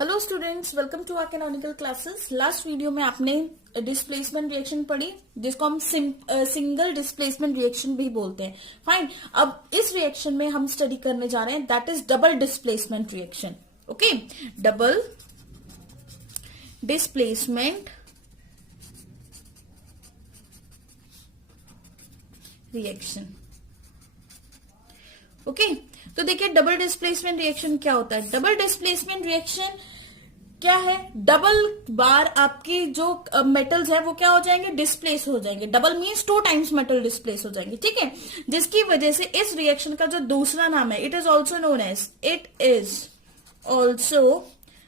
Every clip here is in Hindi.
Hello students, welcome to our canonical classes. Last video में आपने डिस्प्लेसमेंट रिएक्शन पढ़ी, जिसको हम सिंगल डिस्प्लेसमेंट रिएक्शन भी बोलते हैं। फाइन, अब इस रिएक्शन में हम स्टडी करने जा रहे हैं, that is double displacement reaction. Okay, double displacement reaction. Okay, तो देखिए डबल डिस्प्लेसमेंट रिएक्शन क्या होता है। डबल डिस्प्लेसमेंट रिएक्शन क्या है? डबल बार आपकी जो मेटल्स है वो क्या हो जाएंगे? डिस्प्लेस हो जाएंगे। Double means 2 times metal displace हो जाएंगे, ठीक है। जिसकी वजह से इस रिएक्शन का जो दूसरा नाम है, it is also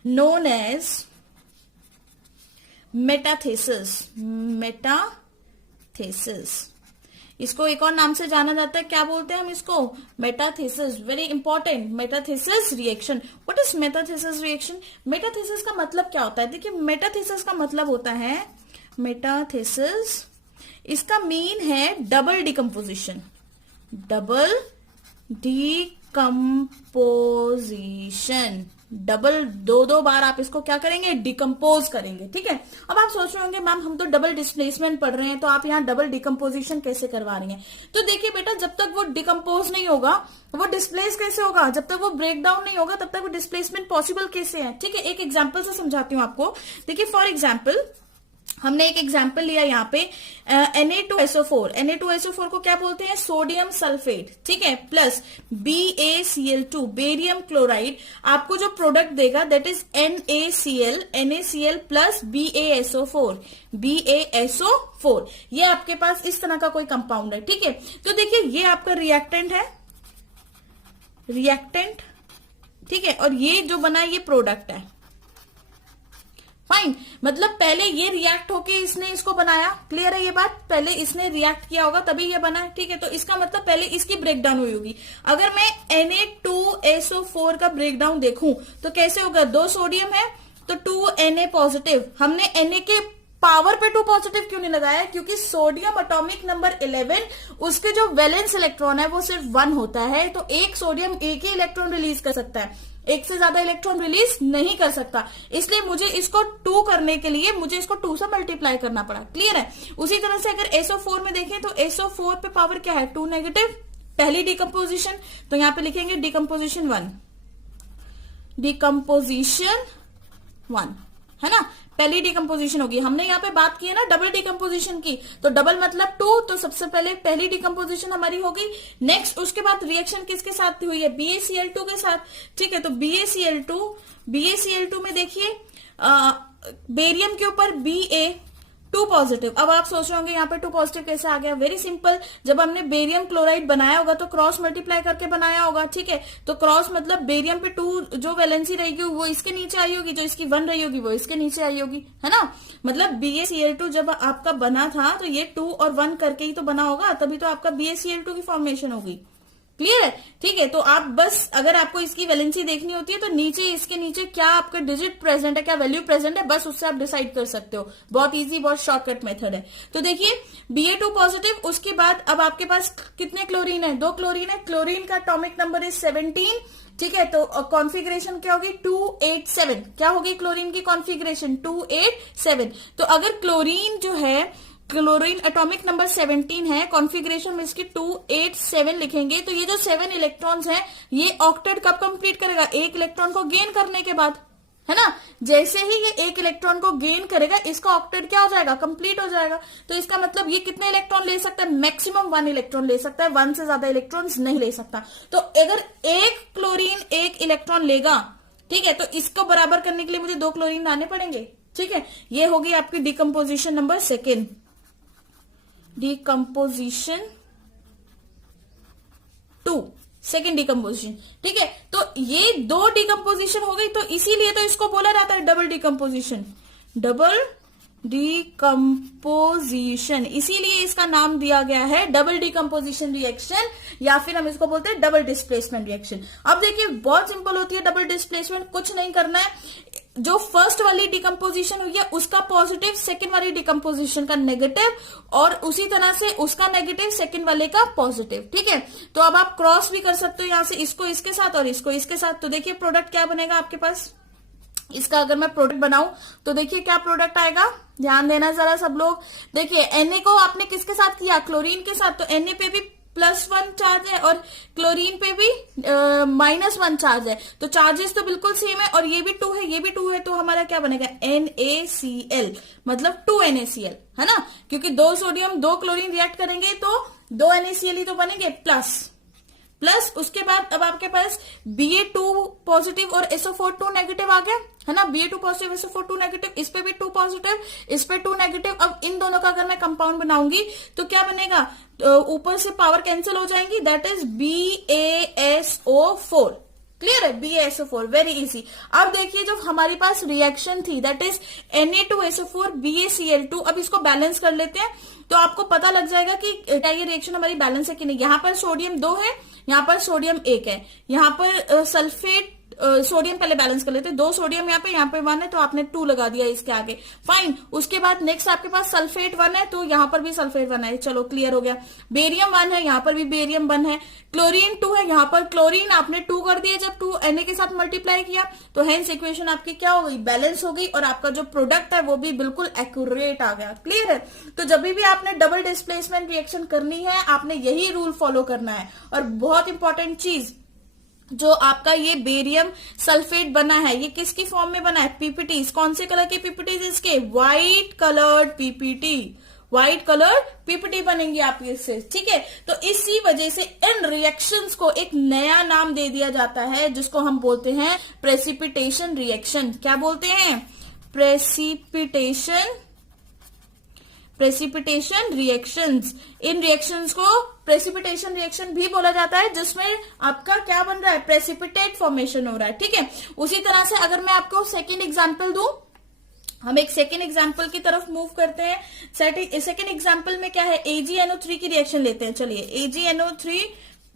known as metathesis. इसको एक और नाम से जाना जाता है, क्या बोलते हैं हम इसको? Metathesis. Very important, metathesis reaction. What is metathesis reaction? Metathesis का मतलब क्या होता है? देखिए, मेटाथेसिस का मतलब होता है, मेटाथेसिस इसका मीन है double decomposition. Double decomposition, double दो बार आप इसको क्या करेंगे? डिकम्पोज करेंगे, ठीक है। अब आप सोच रहे होंगे मैम हम तो डबल डिस्प्लेसमेंट पढ़ रहे हैं, तो आप यहाँ डबल डिकम्पोजिशन कैसे करवा रही हैं? तो देखिए बेटा, जब तक वो डिकम्पोज नहीं होगा वो डिस्प्लेस कैसे होगा? जब तक वो ब्रेक डाउन नहीं होगा तब तक वो डिस्प्लेसमेंट पॉसिबल कैसे है? ठीक है, एक एग्जाम्पल से समझाती हूँ आपको। देखिए, फॉर एग्जाम्पल हमने एक एग्जाम्पल लिया यहाँ पे Na2SO4। Na2SO4 को क्या बोलते हैं? सोडियम सल्फेट, ठीक है, प्लस BaCl2 बेरियम क्लोराइड। आपको जो प्रोडक्ट देगा that is NaCl plus BaSO4। ये आपके पास इस तरह का कोई कंपाउंड है, ठीक है। तो देखिए, ये आपका रिएक्टेंट है, ठीक है, और ये जो बना है ये प्रोडक्ट है। फाइन, मतलब पहले ये रिएक्ट होके इसने इसको बनाया। क्लियर है ये बात? पहले इसने रिएक्ट किया होगा तभी ये बना, ठीक है। तो इसका मतलब पहले इसकी ब्रेकडाउन हुई होगी। अगर मैं Na2SO4 का ब्रेकडाउन देखूं तो कैसे होगा? 2 सोडियम है तो 2Na पॉजिटिव। हमने Na के पावर पे 2 पॉजिटिव क्यों नहीं लगाया? क्योंकि सोडियम एटॉमिक नंबर 11, उसके जो वैलेंस इलेक्ट्रॉन है वो सिर्फ 1 होता है। तो एक सोडियम एक ही इलेक्ट्रॉन रिलीज कर सकता है, एक से ज्यादा इलेक्ट्रॉन रिलीज नहीं कर सकता। इसलिए मुझे इसको 2 करने के लिए मुझे इसको 2 से मल्टीप्लाई करना पड़ा। क्लियर है? उसी तरह से अगर SO4 में देखें तो SO4 पे पावर क्या है? 2 नेगेटिव, पहली डिकम्पोजिशन। तो यहां पे लिखेंगे डिकम्पोजिशन 1, है ना। पहली डिकम्पोजिशन होगी। हमने यहाँ पे बात की है ना डबल डिकम्पोजिशन की, तो डबल मतलब 2, तो सबसे पहले पहली डिकम्पोजिशन हमारी होगी। नेक्स्ट उसके बाद रिएक्शन किसके साथ हुई है? BaCl2 के साथ, ठीक है। तो BaCl2 में देखिए बेरियम के ऊपर Ba2 पॉजिटिव। अब आप सोच रहे होंगे यहाँ पे 2 पॉजिटिव कैसे आ गया? वेरी सिंपल, जब हमने बेरियम क्लोराइड बनाया होगा तो क्रॉस मल्टीप्लाई करके बनाया होगा, ठीक है। तो क्रॉस मतलब बेरियम पे 2 जो वैलेंसी रहेगी वो इसके नीचे आई होगी, जो इसकी 1 रही होगी वो इसके नीचे आई होगी, है ना। मतलब BaCl2 जब आपका बना था तो ये 2 और 1 करके ही तो बना होगा, तभी तो आपका BaCl2 की फॉर्मेशन होगी। क्लियर है? ठीक है, तो आप बस अगर आपको इसकी वैलेंसी देखनी होती है तो नीचे, इसके नीचे क्या आपका डिजिट प्रेजेंट है, क्या वैल्यू प्रेजेंट है, बस उससे आप डिसाइड कर सकते हो। बहुत इजी, बहुत शॉर्टकट मेथड है। तो देखिए Ba2 पॉजिटिव, उसके बाद अब आपके पास कितने क्लोरीन है? 2 क्लोरीन है। क्लोरीन का एटॉमिक नंबर इज 17, ठीक है। तो कॉन्फ़िगरेशन क्या होगी? 287। क्या होगी क्लोरीन की कॉन्फ़िगरेशन? 287। तो अगर क्लोरीन जो है, क्लोरीन एटॉमिक नंबर 17 है, कॉन्फ़िगरेशन में इसकी 287 लिखेंगे, तो ये जो 7 इलेक्ट्रॉन्स हैं ये ऑक्टेट कब कंप्लीट करेगा? 1 इलेक्ट्रॉन को गेन करने के बाद, है ना। जैसे ही ये 1 इलेक्ट्रॉन को गेन करेगा इसका ऑक्टेट क्या हो जाएगा? कंप्लीट हो जाएगा। तो इसका मतलब ये कितने इलेक्ट्रॉन ले सकता है? मैक्सिमम 1 इलेक्ट्रॉन ले सकता है, 1 से ज्यादा इलेक्ट्रॉन्स नहीं ले सकता। तो अगर 1 क्लोरीन 1 इलेक्ट्रॉन लेगा, ठीक है, तो इसको बराबर करने के लिए मुझे 2 क्लोरीन लाने पड़ेंगे, ठीक है। ये होगी आपकी decomposition number 2, decomposition 2, second decomposition, ठीक है। तो ये 2 डिकम्पोजिशन हो गई, तो इसीलिए तो इसको बोला जाता है डबल डिकम्पोजिशन। डबल डिकम्पोजिशन, इसीलिए इसका नाम दिया गया है डबल डिकम्पोजिशन रिएक्शन, या फिर हम इसको बोलते हैं डबल डिस्प्लेसमेंट रिएक्शन। अब देखिए बहुत सिंपल होती है डबल डिस्प्लेसमेंट, कुछ नहीं करना है। जो फर्स्ट वाली डिकम्पोजिशन हुई है उसका पॉजिटिव, सेकंड वाली डिकम्पोजिशन का नेगेटिव, और उसी तरह से उसका नेगेटिव सेकंड वाले का पॉजिटिव, ठीक है। तो अब आप क्रॉस भी कर सकते हो यहां से, इसको इसके साथ और इसको इसके साथ। तो देखिए प्रोडक्ट क्या बनेगा आपके पास? इसका अगर मैं प्रोडक्ट बनाऊं तो देखिए क्या प्रोडक्ट आएगा, ध्यान देना जरा सब लोग। देखिए Na को आपने किसके साथ किया, क्लोरीन के साथ, तो Na पे भी +1 चार्ज है और क्लोरीन पे भी -1 चार्ज है, तो चार्जेस तो बिल्कुल सेम है, और ये भी 2 है, ये भी 2 है, तो हमारा क्या बनेगा NaCl, मतलब 2 NaCl, है ना, क्योंकि 2 सोडियम 2 क्लोरीन रिएक्ट करेंगे तो 2 NaCl ही तो बनेंगे, प्लस उसके बाद अब आपके पास Ba2 पॉजिटिव और SO4 2 नेगेटिव आ गया, है ना, Ba2 पॉजिटिव SO4 2 नेगेटिव, इस पे भी 2 पॉजिटिव, इस पे 2 नेगेटिव। अब इन दोनों का अगर मैं कंपाउंड बनाऊंगी तो क्या बनेगा, ऊपर से पावर कैंसिल हो जाएंगी, दैट इज BaSO4। क्लियर है, BaSO4, वेरी इजी। अब देखिए जो हमारे पास रिएक्शन थी दैट इज Na2SO4 BaCl2, अब इसको बैलेंस कर लेते हैं तो आपको पता लग जाएगा कि क्या ये रिएक्शन हमारी बैलेंस है कि नहीं। यहाँ पर सोडियम 2 है, यहाँ पर सोडियम 1 है, यहाँ पर सल्फेट सोडियम पहले बैलेंस कर लेते हैं, 2 सोडियम यहाँ पे 1 है तो आपने 2 लगा दिया इसके आगे, फाइन। उसके बाद नेक्स्ट आपके पास सल्फेट 1 है तो यहाँ पर भी सल्फेट 1 है, चलो क्लियर हो गया। बेरियम 1 है, यहाँ पर भी बेरियम 1 है। क्लोरीन 2 है, यहाँ पर क्लोरीन आपने 2 कर दिया जब 2 Na के साथ मल्टीप्लाई किया, तो हेंस इक्वेशन आपकी क्या हो गई, बैलेंस हो गई, और आपका जो प्रोडक्ट है वो भी बिल्कुल एक्यूरेट आ गया। क्लियर है, तो जब भी आपने डबल डिस्प्लेसमेंट रिएक्शन करनी है आपने यही रूल फॉलो करना है। और बहुत इंपॉर्टेंट चीज, जो आपका ये बेरियम सल्फेट बना है ये किसकी फॉर्म में बना है, पीपीटीज। कौन से कलर के पीपीटीज इसके, white coloured PPT, white colour PPT बनेंगी आपकी इससे, ठीक है। तो इसी वजह से इन रिएक्शंस को एक नया नाम दे दिया जाता है जिसको हम बोलते हैं प्रेसिपिटेशन रिएक्शन। क्या बोलते हैं, प्रेसिपिटेशन रिएक्शंस। इन रिएक्शंस को प्रेसिपिटेशन रिएक्शन भी बोला जाता है, जिसमें आपका क्या बन रहा है, प्रेसिपिटेट फॉर्मेशन हो रहा है, ठीक है। उसी तरह से अगर मैं आपको सेकेंड एग्जांपल दूं, हम एक सेकेंड एग्जांपल की तरफ मूव करते हैं। सेकेंड एग्जांपल में क्या है, AgNO3 की रिएक्शन लेते हैं। चलिए, AgNO3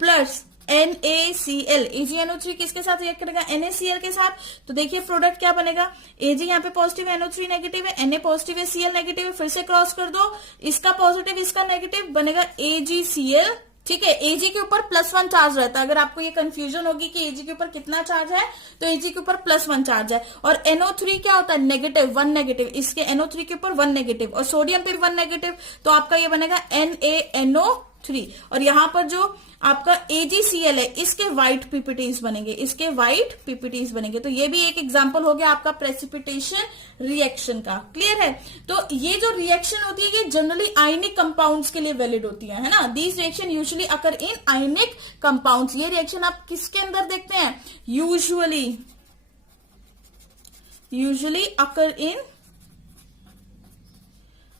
प्लस NaCl, AgNO3 किसके साथ रिएक्ट करेगा, NaCl के साथ। तो देखिए प्रोडक्ट क्या बनेगा, Ag यहाँ पे पॉजिटिव है, NO3 नेगेटिव है, Na पॉजिटिव है, Cl नेगेटिव है, फिर से क्रॉस कर दो, इसका पॉजिटिव इसका नेगेटिव, बनेगा AgCl, ठीक है। Ag के ऊपर +1 चार्ज रहता है, अगर आपको ये कंफ्यूजन होगी कि Ag के ऊपर कितना चार्ज है, तो Ag के ऊपर +1 चार्ज है, और NO3 क्या होता है, नेगेटिव, 1 नेगेटिव, इसके NO3 के ऊपर 1 नेगेटिव, और सोडियम पे 1 नेगेटिव, तो आपका ये बनेगा NaNO3। और यहाँ पर जो आपका AgCl है इसके व्हाइट पीपीटीज बनेंगे, इसके व्हाइट पीपीटीज बनेंगे। तो ये भी एक एग्जांपल हो गया आपका प्रेसिपिटेशन रिएक्शन का। क्लियर है, तो ये जो रिएक्शन होती है ये जनरली आयनिक कंपाउंड्स के लिए वैलिड होती है ना। These reaction usually occur in ionic compounds. ये रिएक्शन आप किसके अंदर देखते हैं, यूजुअली अकर इन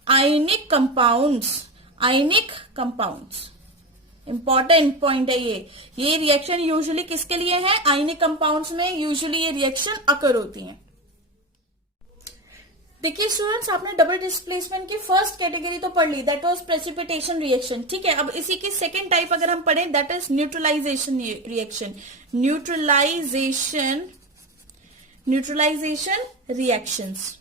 आयनिक कंपाउंड्स। इंपॉर्टेंट पॉइंट है ये रिएक्शन यूजुअली किसके लिए है, आयनिक कंपाउंड्स में यूजुअली ये रिएक्शन अकर होती है। देखिए स्टूडेंट्स, आपने डबल डिस्प्लेसमेंट की फर्स्ट कैटेगरी तो पढ़ ली, दैट वाज प्रेसिपिटेशन रिएक्शन, ठीक है। अब इसी की सेकेंड टाइप अगर हम पढ़ें, that is neutralisation reaction. Neutralisation reactions.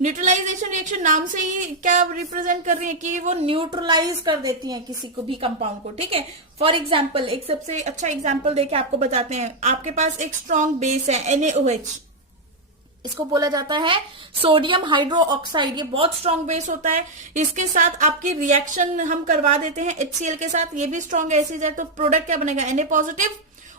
Neutralisation reaction नाम से ही क्या रिप्रेजेंट कर रही है कि वो न्यूट्रलाइज कर देती हैं किसी को भी कंपाउंड को, ठीक है। फॉर एग्जांपल, एक सबसे अच्छा एग्जांपल देके आपको बताते हैं। आपके पास एक स्ट्रॉन्ग बेस है NaOH, इसको बोला जाता है सोडियम हाइड्रो ऑक्साइड। ये बहुत स्ट्रॉन्ग बेस होता है, इसके साथ आपकी रिएक्शन हम करवा देते हैं HCl के साथ, ये भी स्ट्रॉन्ग एसिड है, तो प्रोडक्ट क्या बनेगा, Na पॉजिटिव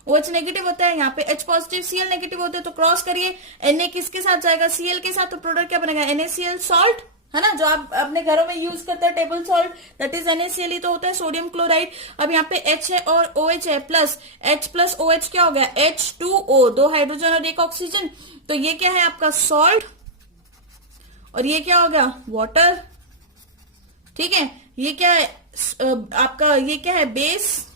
OH नेगेटिव होता है, यहाँ पे H पॉजिटिव Cl नेगेटिव होते हैं, तो क्रॉस करिए, Na किसके साथ जाएगा, Cl के साथ, तो प्रोडक्ट क्या बनेगा, NaCl सॉल्ट, है ना, जो आप अपने घरों में यूज करते हैं table salt, that is NaCl ही तो होता है, सोडियम क्लोराइड। अब यहाँ पे H है और OH है, प्लस H प्लस OH क्या हो गया, H2O, 2 हाइड्रोजन और 1 ऑक्सीजन, तो ये क्या है आपका सॉल्ट, और ये क्या हो गया, वाटर, ठीक है। ये क्या है आपका, ये क्या है, बेस,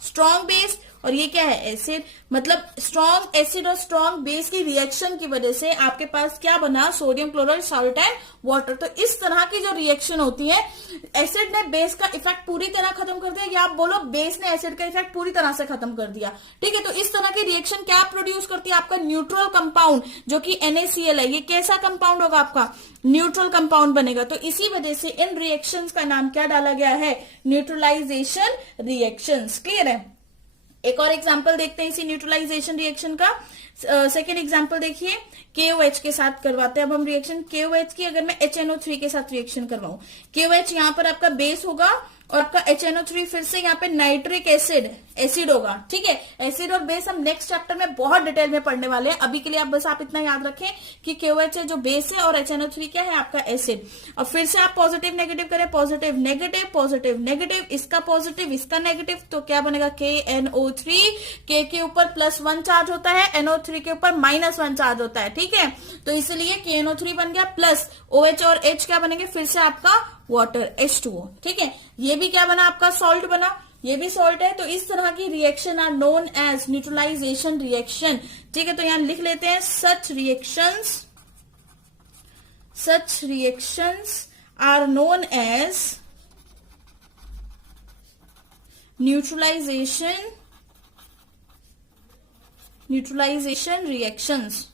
स्ट्रॉन्ग बेस, और ये क्या है, एसिड। मतलब स्ट्रॉन्ग एसिड और स्ट्रॉन्ग बेस की रिएक्शन की वजह से आपके पास क्या बना, sodium chloride salt and water. तो इस तरह की जो रिएक्शन होती है, एसिड ने बेस का इफेक्ट पूरी तरह खत्म कर दिया, या आप बोलो बेस ने एसिड का इफेक्ट पूरी तरह से खत्म कर दिया, ठीक है। तो इस तरह की रिएक्शन क्या प्रोड्यूस करती है, आपका न्यूट्रल कंपाउंड जो कि NaCl है। ये कैसा कंपाउंड होगा आपका, न्यूट्रल कंपाउंड बनेगा। तो इसी वजह से इन रिएक्शंस का नाम क्या डाला गया है, न्यूट्रलाइजेशन रिएक्शंस। क्लियर है। एक और एग्जांपल देखते हैं इसी न्यूट्रलाइजेशन रिएक्शन का। सेकेंड एग्जांपल देखिए, KOH के साथ करवाते हैं अब हम रिएक्शन। KOH की अगर मैं HNO3 के साथ रिएक्शन करवाऊं, KOH यहाँ पर आपका बेस होगा और आपका HNO3 फिर से यहाँ पे नाइट्रिक एसिड होगा। ठीक है, एसिड और बेस हम नेक्स्ट चैप्टर में बहुत डिटेल में पढ़ने वाले हैं। अभी के लिए आप इतना याद रखें कि KOH है जो बेस है और HNO3 क्या है आपका एसिड। अब फिर से आप पॉजिटिव नेगेटिव करें, पॉजिटिव नेगेटिव पॉजिटिव नेगेटिव, इसका पॉजिटिव इसका नेगेटिव, तो क्या बनेगा KNO3। K के ऊपर +1 चार्ज होता है, NO3 के ऊपर -1 चार्ज होता है। ठीक है, तो इसलिए KNO3 बन गया प्लस OH और H क्या बनेंगे फिर से आपका वाटर H2O। ठीक है, ये भी क्या बना आपका सॉल्ट बना, ये भी सॉल्ट है। तो इस तरह की reaction are known as neutralization reaction. ठीक है, तो यहां लिख लेते हैं such reactions are known as neutralization reactions.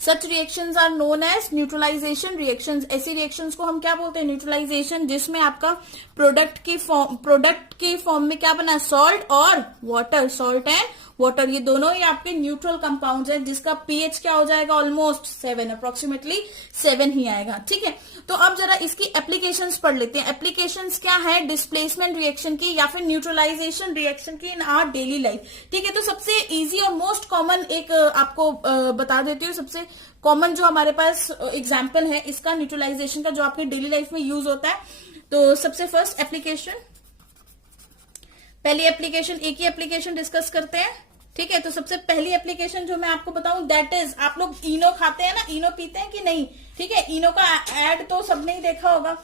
Such reactions are known as neutralization reactions. ऐसी रिएक्शंस को हम क्या बोलते हैं न्यूट्रलाइजेशन, जिसमें आपका प्रोडक्ट के फॉर्म में क्या बना सॉल्ट और वाटर, सॉल्ट एंड वाटर, ये दोनों ही आपके न्यूट्रल कंपाउंड्स हैं जिसका पीएच क्या हो जाएगा ऑलमोस्ट 7, अप्रोक्सीमेटली 7 ही आएगा। ठीक है, तो अब जरा इसकी एप्लीकेशंस पढ़ लेते हैं। एप्लीकेशंस क्या है डिस्प्लेसमेंट रिएक्शन की या फिर न्यूट्रलाइजेशन रिएक्शन की इन आवर डेली लाइफ। ठीक है, तो सबसे इजी और मोस्ट कॉमन एक आपको बता देती हूँ। सबसे कॉमन जो हमारे पास एग्जाम्पल है इसका न्यूट्रलाइजेशन का जो आपके डेली लाइफ में यूज होता है, तो सबसे फर्स्ट एप्लीकेशन, पहली एप्लीकेशन, एक ही एप्लीकेशन डिस्कस करते हैं। ठीक है, तो सबसे पहली एप्लीकेशन जो मैं आपको बताऊं दैट इज, आप लोग इनो खाते हैं ना, इनो पीते हैं कि नहीं। ठीक है, इनो का एड तो सबने ही देखा होगा।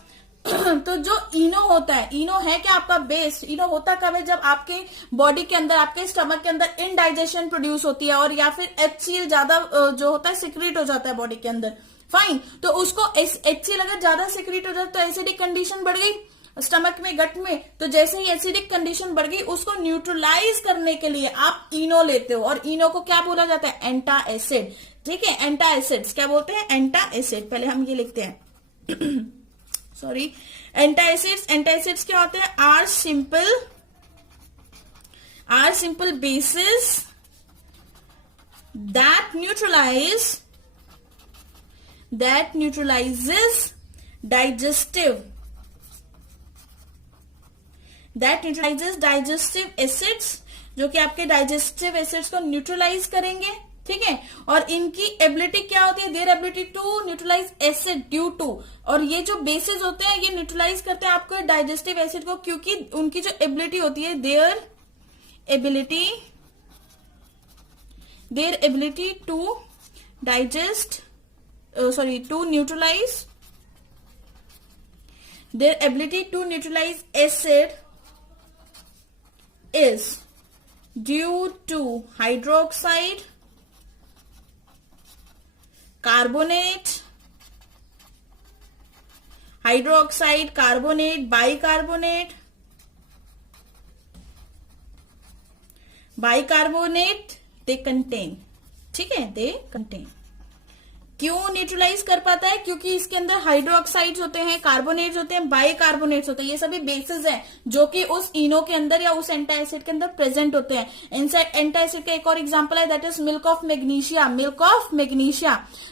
तो जो इनो होता है, इनो है क्या आपका बेस। इनो होता कब है जब आपके बॉडी के अंदर, आपके स्टमक के अंदर इनडाइजेशन प्रोड्यूस होती है और या फिर HCl ज्यादा जो होता है सिक्रीट हो जाता है बॉडी के अंदर। फाइन, तो उसको HCl अगर ज्यादा सिक्रीट हो जाता है तो एसिडिक कंडीशन बढ़ गई स्टमक में, गट में। तो जैसे ही एसिडिक कंडीशन बढ़ गई उसको न्यूट्रलाइज करने के लिए आप इनो लेते हो और इनो को क्या बोला जाता है एंटा एसिड। ठीक है, एंटा एसिड्स क्या बोलते हैं एंटा एसिड। पहले हम ये लिखते हैं सॉरी, एंटा एसिड्स क्या होते हैं are simple bases that neutralises digestive acids, जो कि आपके डाइजेस्टिव एसिड्स को न्यूट्रलाइज करेंगे। ठीक है, और इनकी एबिलिटी क्या होती है their ability to neutralise acid due to, और ये जो बेसिस होते हैं ये न्यूट्रलाइज करते हैं आपको डाइजेस्टिव एसिड को, क्योंकि उनकी जो एबिलिटी होती है their ability to digest to neutralise their ability to neutralize acid is due to hydroxide, carbonate, bicarbonate they contain। ठीक है, they contain। क्यों न्यूट्रलाइज कर पाता है, क्योंकि इसके अंदर हाइड्रोक्साइड्स होते हैं, कार्बोनेट्स होते हैं, बाइकार्बोनेट्स होते हैं, ये सभी बेसिस हैं जो कि उस इनो के अंदर या उस एंटा एसिड के अंदर प्रेजेंट होते हैं। इनसेक्ट एंटा एसिड का एक और एग्जांपल है that is milk of magnesia.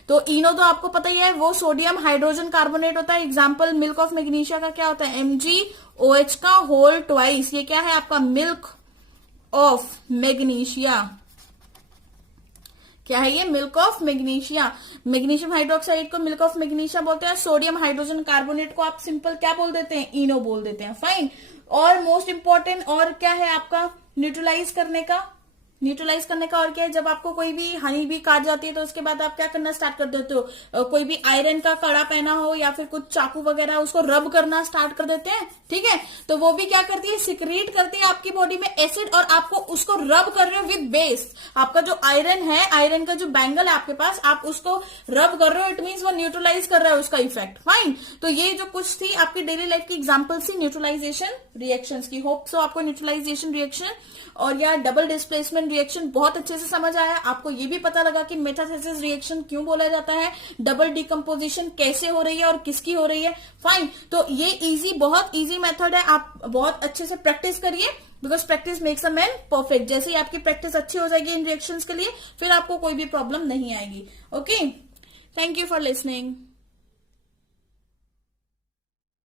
तो इनो तो आपको पता ही है वो सोडियम हाइड्रोजन कार्बोनेट होता है। एग्जाम्पल मिल्क ऑफ मैग्नीशिया का क्या होता है MgOH का होल ट्वाइस। ये क्या है आपका मिल्क ऑफ मैग्नीशिया। क्या है ये milk of magnesia. Magnesium hydroxide को मिल्क ऑफ मैग्नीशिया बोलते हैं। सोडियम हाइड्रोजन कार्बोनेट को आप सिंपल क्या बोल देते हैं इनो बोल देते हैं। फाइन, और मोस्ट इंपॉर्टेंट और क्या है आपका न्यूट्रलाइज करने का और क्या है, जब आपको कोई भी हनी भी काट जाती है तो उसके बाद आप क्या करना स्टार्ट कर देते हो, कोई भी आयरन का कड़ा पहना हो या फिर कुछ चाकू वगैरह उसको रब करना स्टार्ट कर देते हैं। ठीक है, तो वो भी क्या करती है सिक्रीट करती है आपकी बॉडी में एसिड, और आपको उसको रब कर रहे हो विद बेस। आपका जो आयरन है, आयरन का जो बैंगल है आपके पास, आप उसको रब कर रहे हो, इट मीन्स वो न्यूट्रलाइज कर रहा है उसका इफेक्ट। फाइन, तो ये जो कुछ थी आपकी डेली लाइफ की एग्जाम्पल थी न्यूट्रलाइजेशन रिएक्शन की। होप सो आपको न्यूट्रलाइजेशन रिएक्शन और या डबल डिस्प्लेसमेंट चेन रिएक्शन बहुत अच्छे से समझ आया, आपको ये भी पता लगा कि मेटाथेसिस रिएक्शन क्यों बोला जाता है, डबल डिकम्पोजिशन कैसे हो रही है और किसकी हो रही है। फाइन, तो ये इजी, बहुत इजी मेथड है, आप बहुत अच्छे से प्रैक्टिस करिए, because practice makes a man perfect. जैसे ही आपकी प्रैक्टिस अच्छी हो जाएगी इन रिएक्शंस के लिए, फिर आपको कोई भी प्रॉब्लम नहीं आएगी। Okay, thank you for listening.